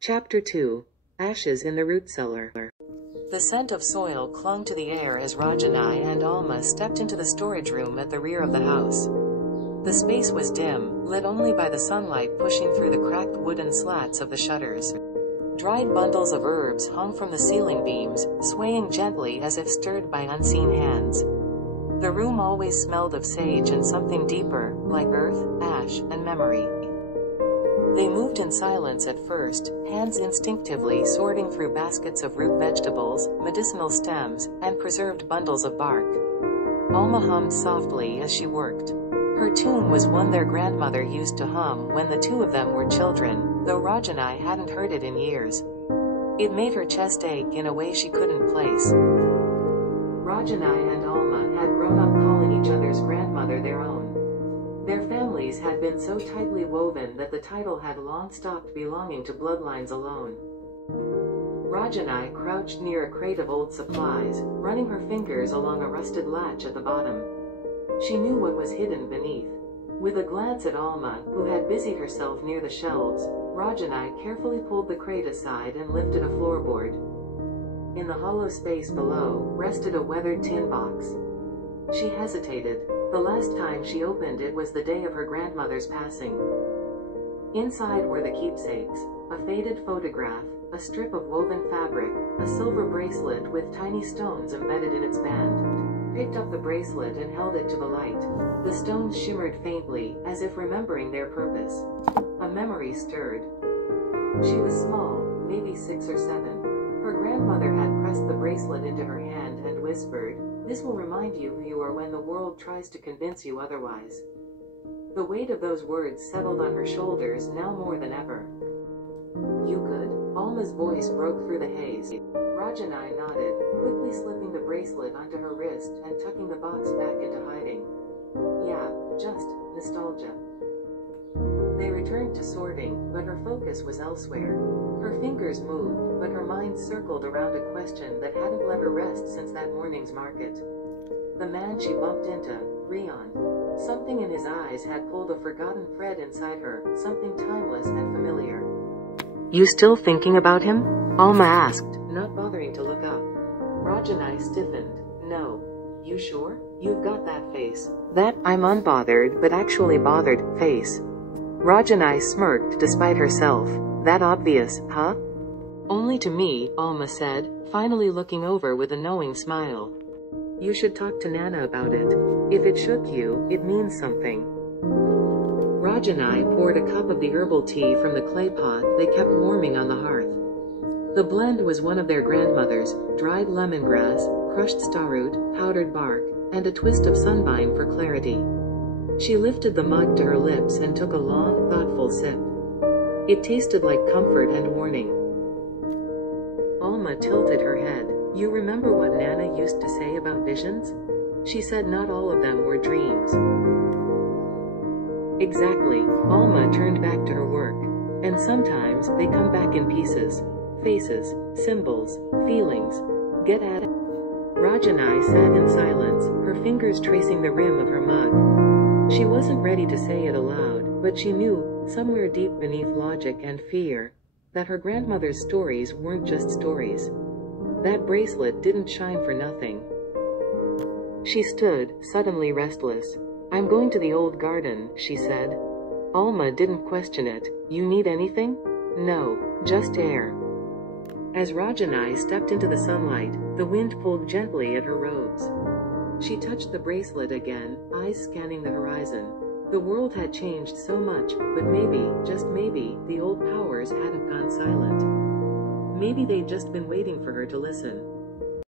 Chapter 2. Ashes in the Root Cellar. The scent of soil clung to the air as Rajanai and Alma stepped into the storage room at the rear of the house. The space was dim, lit only by the sunlight pushing through the cracked wooden slats of the shutters. Dried bundles of herbs hung from the ceiling beams, swaying gently as if stirred by unseen hands. The room always smelled of sage and something deeper, like earth, ash, and memory. They moved in silence at first, hands instinctively sorting through baskets of root vegetables, medicinal stems, and preserved bundles of bark. Alma hummed softly as she worked. Her tune was one their grandmother used to hum when the two of them were children, though Rajanai hadn't heard it in years. It made her chest ache in a way she couldn't place. Rajanai and Alma had grown up calling each other's grandmother their own. Their families had been so tightly woven that the title had long stopped belonging to bloodlines alone. Rajanai crouched near a crate of old supplies, running her fingers along a rusted latch at the bottom. She knew what was hidden beneath. With a glance at Alma, who had busied herself near the shelves, Rajanai carefully pulled the crate aside and lifted a floorboard. In the hollow space below, rested a weathered tin box. She hesitated. The last time she opened it was the day of her grandmother's passing. Inside were the keepsakes, a faded photograph, a strip of woven fabric, a silver bracelet with tiny stones embedded in its band. Picked up the bracelet and held it to the light. The stones shimmered faintly, as if remembering their purpose. A memory stirred. She was small, maybe 6 or 7. Her grandmother had pressed the bracelet into her hand and whispered, "This will remind you who you are when the world tries to convince you otherwise." The weight of those words settled on her shoulders now more than ever. "You good?" Alma's voice broke through the haze. Rajanai nodded, quickly slipping the bracelet onto her wrist and tucking the box back into hiding. "Yeah, just nostalgia." They returned to sorting, but her focus was elsewhere. Her fingers moved, but her mind circled around a question that hadn't let her rest since that morning's market. The man she bumped into, Rion. Something in his eyes had pulled a forgotten thread inside her, something timeless and familiar. "You still thinking about him?" Alma asked, not bothering to look up. Rajanai stiffened. "No." "You sure? You've got that face." "That, I'm unbothered but actually bothered, face." Rajanai smirked despite herself. "That obvious, huh?" "Only to me," Alma said, finally looking over with a knowing smile. "You should talk to Nana about it. If it shook you, it means something." Rajanai poured a cup of the herbal tea from the clay pot they kept warming on the hearth. The blend was one of their grandmother's, dried lemongrass, crushed starroot, powdered bark, and a twist of sunvine for clarity. She lifted the mug to her lips and took a long, thoughtful sip. It tasted like comfort and warning. Alma tilted her head. "You remember what Nana used to say about visions? She said not all of them were dreams." "Exactly." Alma turned back to her work. "And sometimes they come back in pieces. Faces, symbols, feelings. Get at it." Rajanai sat in silence, her fingers tracing the rim of her mug. She wasn't ready to say it aloud, but she knew, somewhere deep beneath logic and fear, that her grandmother's stories weren't just stories. That bracelet didn't shine for nothing. She stood, suddenly restless. "I'm going to the old garden," she said. Alma didn't question it. "You need anything?" "No, just air." As Rajanai stepped into the sunlight, the wind pulled gently at her robes. She touched the bracelet again, eyes scanning the horizon. The world had changed so much, but maybe, just maybe, the old powers hadn't gone silent. Maybe they'd just been waiting for her to listen.